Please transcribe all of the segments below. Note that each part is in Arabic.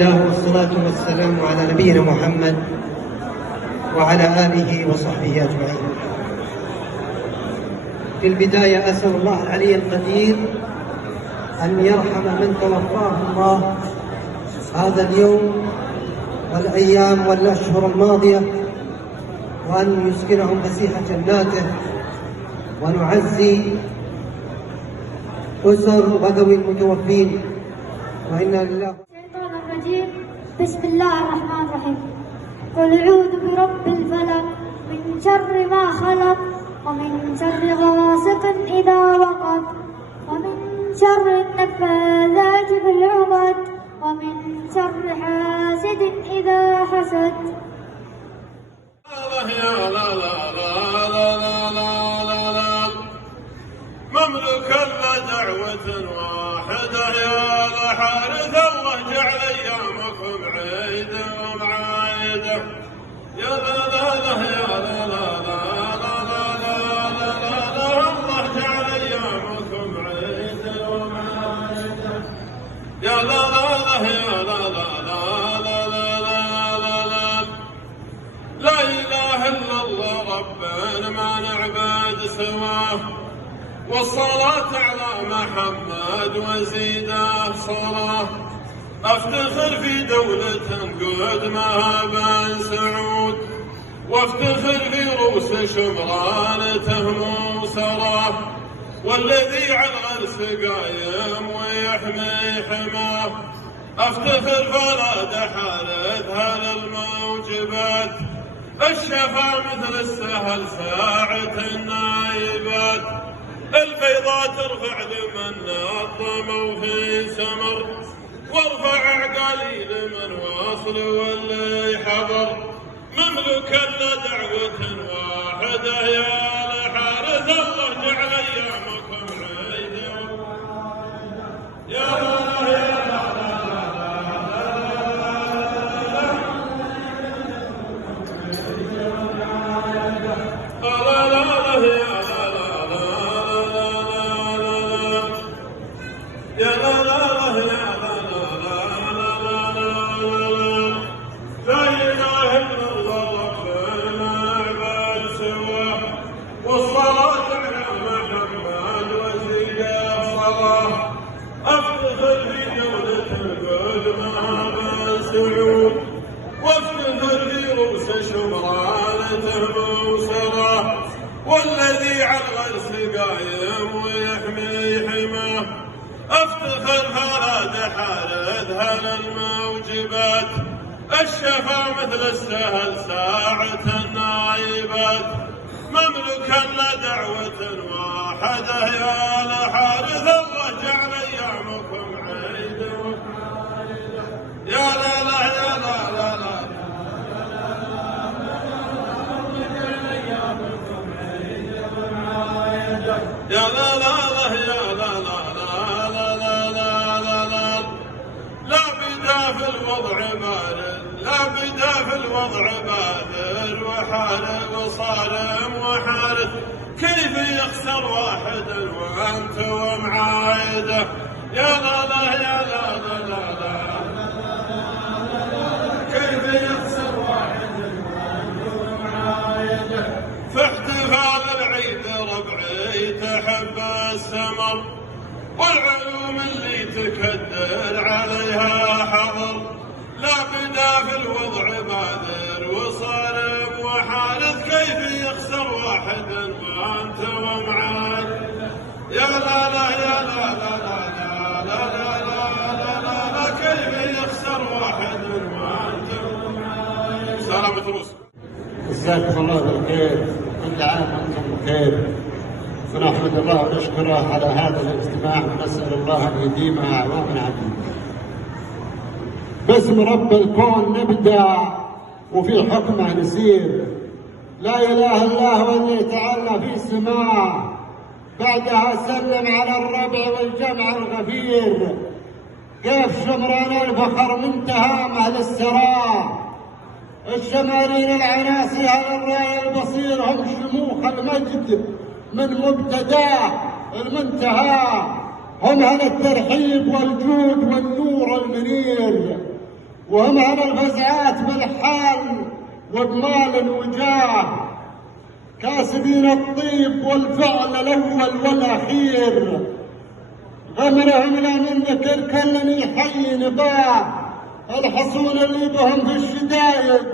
الله والصلاة والسلام على نبينا محمد وعلى آله وصحبه أجمعين. في البداية أسأل الله العلي القدير أن يرحم من توفاه الله هذا اليوم والأيام والأشهر الماضية، وأن يسكنهم فسيح جناته، ونعزي أسر وذوي المتوفين، وإنا لله. بسم الله الرحمن الرحيم. قل أعوذ برب الفلق من شر ما خلق، ومن شر غاسق إذا وقب، ومن شر النفاثات في العقد، ومن شر حاسد إذا حسد. يا لا لا لا لا لا لا لا لا مملوكا لدعوة واحدة يا لحارث الله جعل أيامكم عيدا ومعايدة. يا لا لا لا يا لا لا لا لا لا لا لا لا الله جعل أيامكم عيدا ومعايدة. يا لا لا لا يا لا لا لا لا لا لا لا لا إله إلا الله ربنا ما نعبد سواه، والصلاة على محمد وزيده صلاة. أفتخر في دولة قدمها بن سعود، وافتخر في روس شمران تهمو سراه، والذي على الغرس قايم ويحمي حماه. أفتخر فراد حارث هل الموجبات، الشفا مثل السهل ساعة النايبات. البيضاء ترفع لمن نظم وفي سمر، وارفع عقالي لمن واصل واللي حضر. مملوكا لدعوة واحدة يا لحارث الله جعل أيامكم عيدا. يا الله يا والذي على الغرس قايم ويحمي حماه. افتخر فراد حارث هل الموجبات، الشفا مثل السهل ساعة النايبات. مملوكا لدعوة واحدة يا لحارث الله جعل أيامكم عيدا. يا لا لا يا لا لا لا يا لا لا لا يا لا لا لا لا لا لا لا لا لا بدا في الوضع بارد، لا بدا في الوضع بادر وحارب وصارم وحارث. كيف يخسر واحدا وانت ومعايده. يا لا لا يا لا لا لا لا كيف يخسر واحدا وانت ومعايده. في احتفال العيد ربعي تحب السمر، والعلوم اللي تكدر عليها حضر. لا بدا في الوضع بادر وصارم وحارث، كيف يخسر واحدا وانت ومعاك. يا لا لا يا لا لا لا لا لا لا لا لا لا كيف يخسر واحدا وانت ومعاك. سلامة روس. جزاكم الله بالخير، كل عام وانتم بخير. ونحمد الله ونشكره على هذا الاجتماع، ونسأل الله أن يديمها أعواما عديدة. باسم رب الكون نبدأ وفي حكمه نسير. لا إله إلا هو الذي تعالى في السماء، بعدها سلم على الربع والجمع الغفير. كيف شمران الفخر منتهى أهل السراء، الشمارين العناسي على الراي البصير، هم شموخ المجد من مبتداه المنتهى. هم أهل الترحيب والجود والنور المنير. وهم على الفزعات بالحال وبمال وجاه، كاسبين الطيب والفعل الأول والأخير. غمرهم لا من ذكر كلني حي نباه، الحصون اللي بهم في الشدايد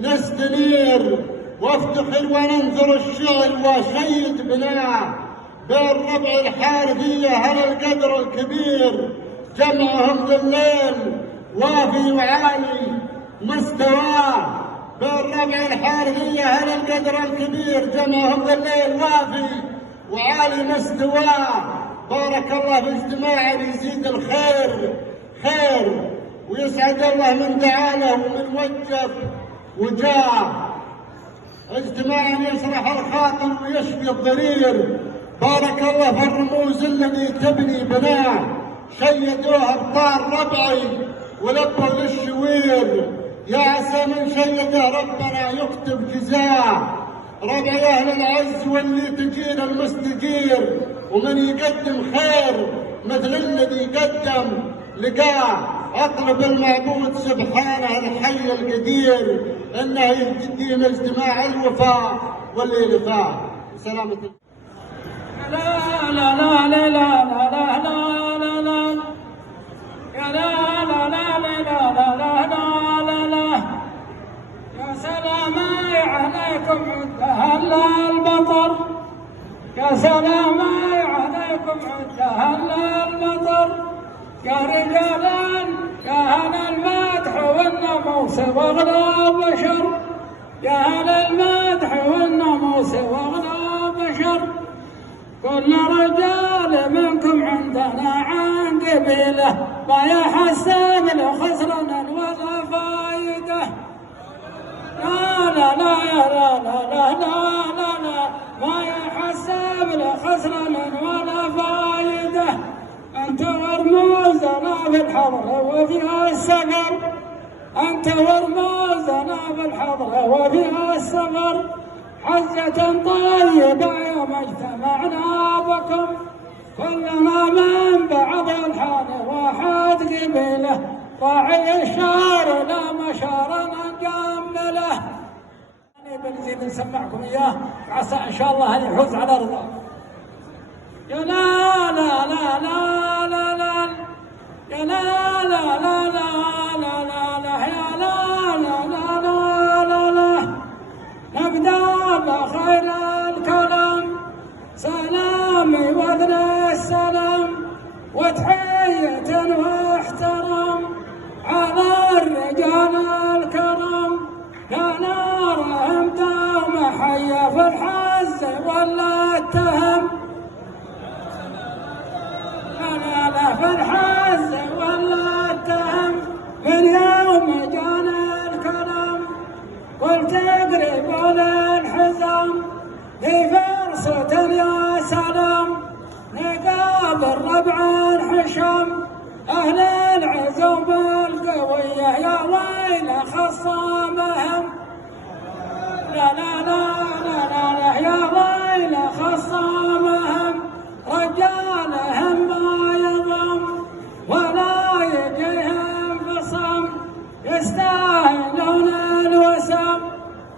نستنير، وافتخر وننثر الشعر وشيد بناه. بين ربع الحارثية على القدر الكبير، جمعهم بالليل وافي وعالي مستواه. بين ربع الحارثية على القدر الكبير، جمعهم بالليل وافي وعالي مستواه. بارك الله في اجتماع يزيد الخير خير، ويسعد الله من دعاله ومن وجب وجاه. اجتماع يشرح الخاطر ويشفي الضرير. بارك الله في الرموز الذي تبني بناه، شيدوها ابطال ربعي ولبوا للشوير. يا عسى من شيده ربنا يكتب جزاه، ربعي اهل العز واللي تجينا المستجير. ومن يقدم خير مثل الذي قدم لقاه، اطلب المعبود سبحانه الحي القدير انه يدينا اجتماع الوفاء واللي لفاه. سلامة. لا لا لا لا لا لا لا لا لا يا لا لا لا لا لا لا لا لا لا يا سلامي عليكم تهلا المطر، يا سلامي عليكم تهلا المطر، يا رجالا يا أهل المدح والناموس واغلى بشر، يا أهل المدح والناموس واغلى بشر. كل رجال منكم عندنا عن قبيله، ما يحسن له خسرنا ولا فايده. لا لا لا يا لا لا لا لا لا لا، ما يحسب له خسرنا ولا فايده. انت ورموزنا في الحضره وفيها السقر، انت ورموزنا في الحضره وفيها السقر. حجة طيبة يوم اجتمعنا بكم، كلنا من بعض الحال واحد قبيله. راعي الشعر لا مشار نجمله. بنزيد نسمعكم اياه عسى ان شاء الله ان يحوز على رضاه. يا لا لا لا لا لا لا يا لا لا لا لا لا لا يا لا لا لا لا لا لا. نبدأ بخير الكلام، سلامي وذن السلام وتحية واحترام على الرجال الكرام. لا نارهم دوم حيا في الحز ولا اتهم، لا لا في الحز ولا اتهم. من يوم جانا الكلام قلت اقربوا للحزام، في فرصة يا سلام نقابل ربع الحشام. أهل العزوم القوية يا ويل خصامهم، لا لا لا لا لا يا ويل خصامهم. رجالهم ما يضم ولا يجيهم فصم، يستاهلون الوسم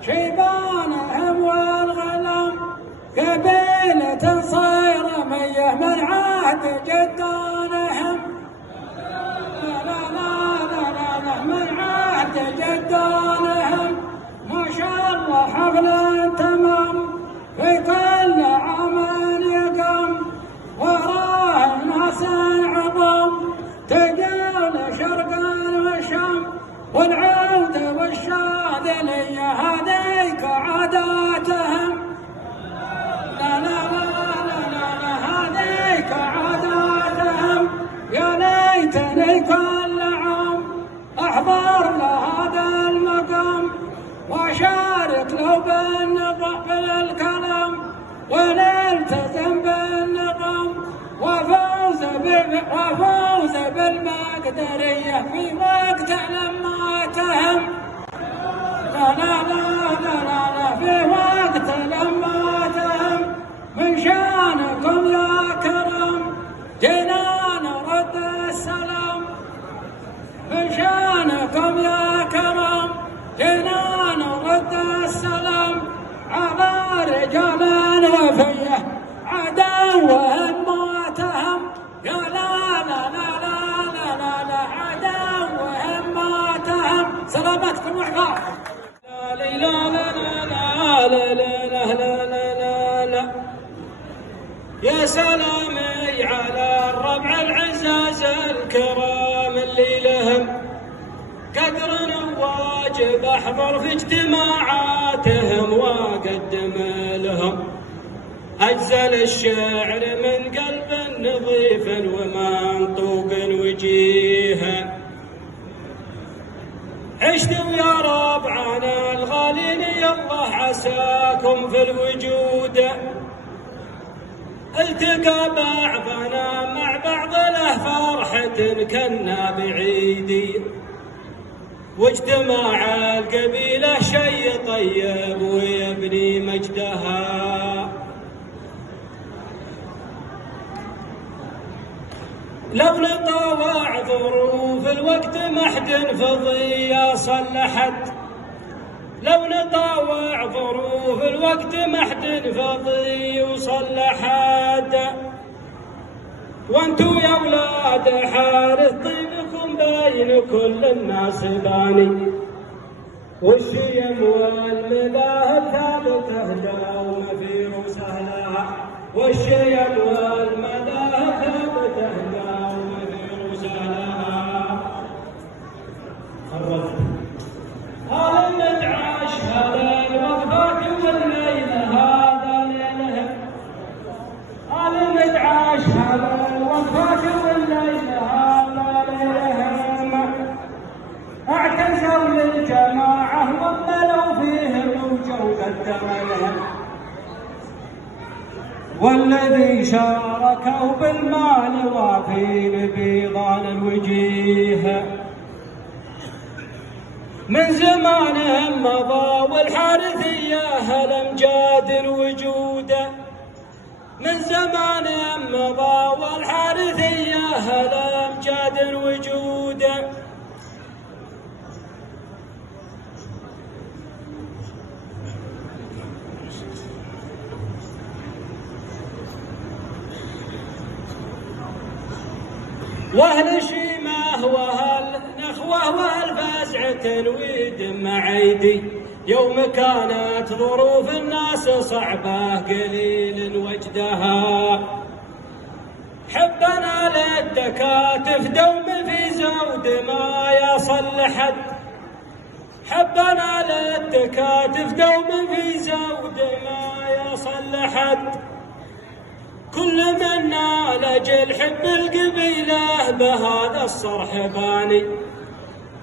شيبانهم والغلم. قبيلة صيرمية من عهد جدانهم، لا لا لا لا لا من عهد جدانهم. ما شاء الله حفل تمام في كل عام يقام، وراه ناس عظام تجول شرقا وشام. والعود والشاذلية هذيك عاداتهم، لا لا لا لا لا هذيك عاداتهم. يا ليتني كل عام احضر لهذا المقام، واشارك لو بالنظام في الكلام، ونلتزم بالنظام وفوز بالمقدرية في وقت لما تهم، لا لا لا لا لا في وقت لما تهم. من شانكم يا كرام جينا نرد السلام، من شانكم رجالا وفيه عدوهم ماتهم يا لا لا لا لا لا لا لا عدوهم ماتهم سلامتكم وعقاب لا لا لا لا لا لا لا لا لا يا سلامي على الربع العزاز الكرام اللي لهم قدر واجب احضر في اجتماعاتهم واقدم لهم اجزل الشعر من قلب نظيف ومنطوق وجيه. عشتوا يا ربعنا الغالين يالله عساكم في الوجود التقى بعضنا مع بعض له فرحة كنا بعيدين واجتماع القبيلة شي طيب ويبني مجدها. لو نطاوع ظروف الوقت محد فضية صلحت لو نطاوع ظروف الوقت محد فضي وصلحت وانتو يا ولاد حارث طيبكم بين كل الناس باني والشيم والمذاهب ثابته داوم في رسلها والشيم والمذاهب ثابته داوم في رسلها. خرجت هذا المدعاش هذا الوقفات والليل هذا ليلهم هذا المدعاش هذا الوقفات والليل هذا ليلهم اعتذروا للجماعة وملوا فيهم وجو قدم لهم والذي شاركوا بالمال وافين بيضان الوجيه. من زمانهم مضى والحارثية هالامجاد الوجود من زمانهم مضى والحارثية هالامجاد الوجود. واهل شيمه واهل نخوه واهل فزع تنويد معيدي يوم كانت ظروف الناس صعبه قليل وجدها حبنا للتكاتف دوم في زود ما يصل حد حبنا للتكاتف دوم في زود ما يصل حد. كل منا لجل حب القبيلة بهذا الصرح باني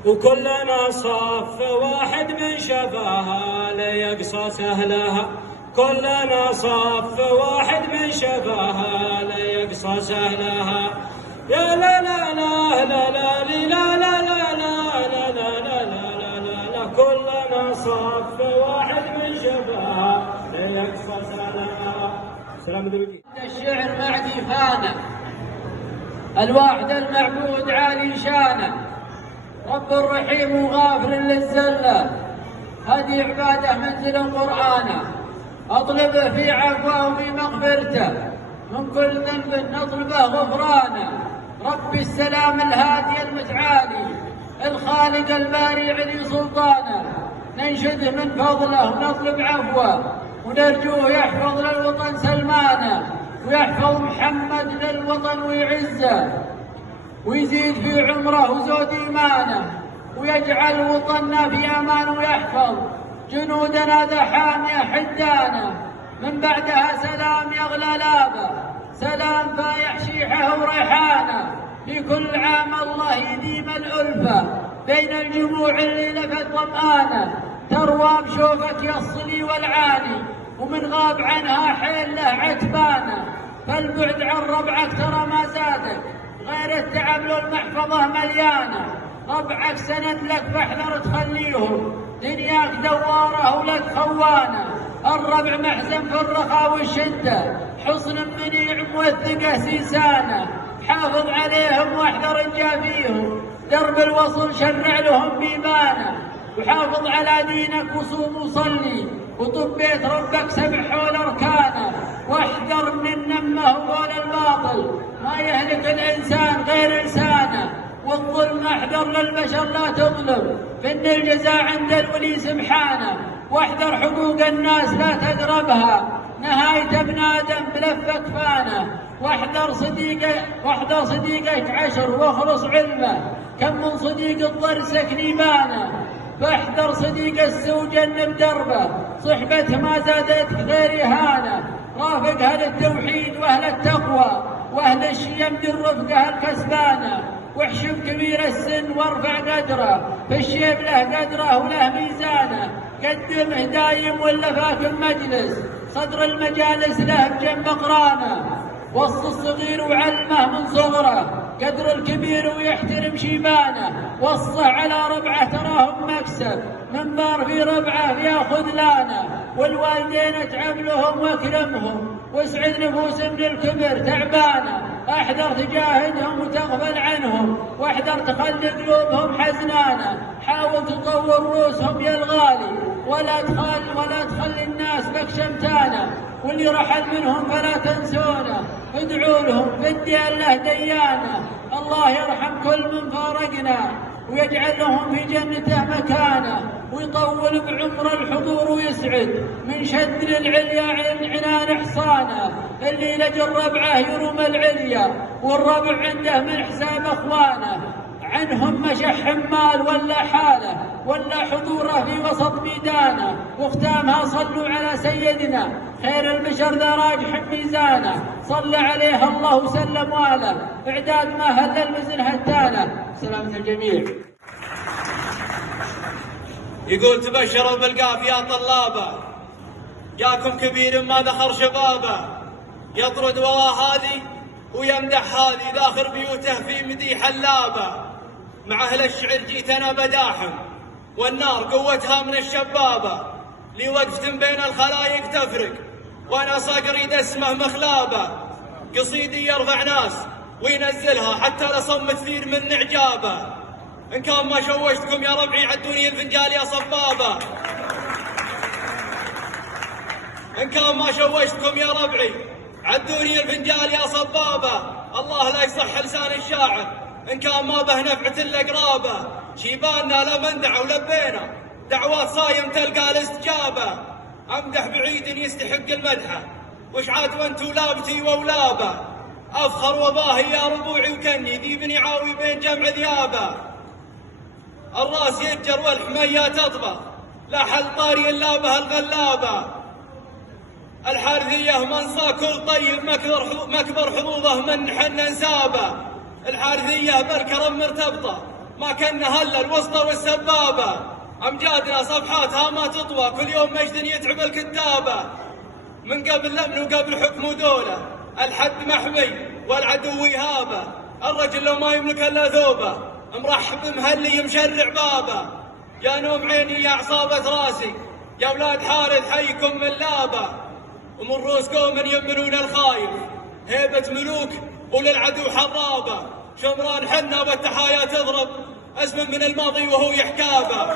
وكلنا صف واحد من شفاها ليقصى سهلها كلنا صف واحد من شفاها ليقصى سهلها. يا لا لا لا لا لا لا لا لا لا لا لا لا لا لا لا كلنا صف واحد من شفاها ليقصى سهلها. سلام ذوي الشعر معدي فانا الواحد المعبود عالي شانه رب الرحيم وغافر للزله هدي عباده منزل قرآنه اطلبه في عفوه وفي مغفرته من كل ذنب نطلبه غفرانه. ربي السلام الهادي المتعالي الخالق الباري علي سلطانه ننشده من فضله ونطلب عفوه ونرجوه يحفظ للوطن سلمانه ويحفظ محمد للوطن ويعزه ويزيد في عمره وزود ايمانه ويجعل وطننا في امان ويحفظ جنودنا ذا حاميه حدانه. من بعدها سلام يغلى لابه سلام فايح شيحه وريحانه في كل عام الله يديم الالفه بين الجموع اللي لفت ظمآنه تروى بشوفك يصلي والعاني ومن غاب عنها حيل له عتبانه فالبعد عن ربعك ترى ما زادك غير التعب له المحفظه مليانه. ربعك سند لك فاحذر تخليهم دنياك دواره ولك خوانه. الربع محزن في الرخاء والشده حصن منيع موثقه سيسانه حافظ عليهم واحذر تجافيهم درب الوصل شرع لهم بيبانه وحافظ على دينك وصوم وصلي وطب بيت ربك 7 حول أركانه، واحذر من النمة وقول الباطل، ما يهلك الإنسان غير إنسانه، والظلم احذر للبشر لا تظلم، فإن الجزاء عند الولي سبحانه، واحذر حقوق الناس لا تقربها، نهاية ابن آدم بلف أكفانه، واحذر صديقك 10 واخلص علمه، كم من صديق الضرسك نيبانه، فاحذر صديق السوء جنب دربه، صحبته ما زادتك غير إهانة، رافق أهل التوحيد وأهل التقوى وأهل الشيم بالرفقة الكسبانة، واحشم كبير السن وارفع قدره، فالشيب له قدره وله ميزانه، قدمه دايم ولا فاك المجلس، صدر المجالس له بجنب قرانه، وسط الصغير وعلمه من صغره، قدر الكبير ويحترم شيبانه، وصه على ربعه تراهم مكسب، من بار في ربعه فيها خذلانه، والوالدين اتعب لهم واكرمهم، واسعد نفوس من الكبر تعبانه، احذر تجاهدهم وتغفل عنهم، واحذر تخلي قلوبهم حزنانه، حاول تطور رؤوسهم يا الغالي، ولا تخلي الناس بك شمتانه، واللي رحل منهم فلا تنسونه، ادعوا لهم بدي الله ديانه، الله يرحم كل من فارقنا، ويجعل لهم في جنته مكانه، ويطول بعمر الحضور ويسعد، من شد العليا عنان حصانه، اللي لجى الربعه يروم العليا، والربع عنده من حساب اخوانه، عنهم مشح مال ولا حاله، ولا حضوره في وسط ميدانه، واختامها صلوا على سيدنا خير البشر ذا راجح ميزانه، صلى عليه الله وسلم واله، اعداد ما هل المزن هتانه، سلامة الجميع. يقول تبشروا بالقاف يا طلابه، جاكم كبير ما ذخر شبابه، يطرد وراه هذه ويمدح هذه، داخل بيوته في مديح اللابه، مع اهل الشعر جيت انا بداحم، والنار قوتها من الشبابه، لي وقفة بين الخلايق تفرق، وانا صقري دسمه مخلابه، قصيدي يرفع ناس وينزلها حتى لصم كثير من اعجابه، ان كان ما شوشتكم يا ربعي عدوني الفنجال يا صبابه، ان كان ما شوشتكم يا ربعي عدوني الفنجال يا صبابه، الله لا يصح لسان الشاعر ان كان ما به نفعة الاقرابه، شيباننا لمن دعوا لبينا، دعوات صايم تلقى الاستجابه، امدح بعيد يستحق المدحه، وش عاد وانت ولابتي وولابه، افخر وباهي يا ربوعي وكني ذي بني عاوي بين جمع ذيابه، الراس يتجر والحميه تطبخ، لا حل طاري الا به الغلابه، الحارثيه منصى كل طيب مكبر حظوظه من حن انسابه، الحارثيه بالكرم مرتبطه ما كان هلا الوسطى والسبابه، امجادنا صفحاتها ما تطوى كل يوم مجد يتعب الكتابه، من قبل لمن وقبل حكم ودوله، الحد محمي والعدو يهابه، الرجل لو ما يملك الا ثوبه، مرحب مهلي مشرع بابه، يا نوم عيني يا عصابه راسي، يا اولاد حارث حيكم من لابه، ومن رؤوس قوم يمنون الخايف، هيبه ملوك وللعدو حرابه، شمران حنا والتحايا تضرب، أزمن من الماضي وهو يحكابه،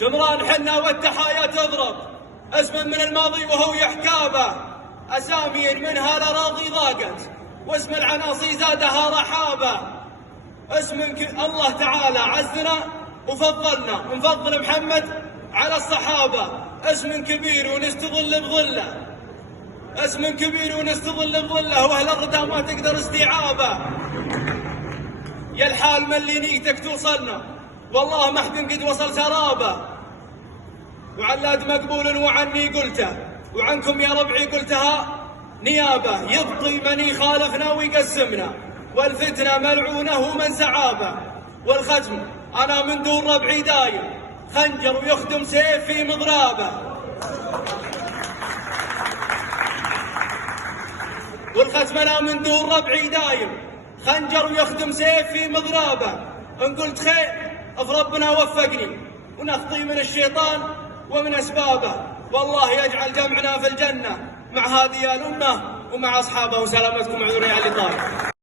شمران حنا والتحايا تضرب، أزمن من الماضي وهو يحكابه، أسامي منها الأراضي ضاقت، واسم العناصي زادها رحابه، اسم الله تعالى عزنا وفضلنا ونفضل محمد على الصحابه، اسم كبير ونستظل بظله، اسم كبير ونستظل بظله، واهل الردى ما تقدر استيعابه، يا الحال من اللي نيتك توصلنا، والله ما حد قد وصل سرابه، وعلاد مقبول وعني قلته، وعنكم يا ربعي قلتها نيابه، يبطي من يخالفنا ويقسمنا، والفتنه ملعونه ومن سعابه، والختم انا من دون ربعي دايم، خنجر ويخدم سيف في مضرابه، والختم انا من دون ربعي دايم، خنجر ويخدم سيف في مضرابه، ان قلت خير فربنا وفقني، ونخطي من الشيطان ومن اسبابه، والله يجعل جمعنا في الجنه مع هذه الامه ومع اصحابه، وسلامتكم عذري على اللي طال.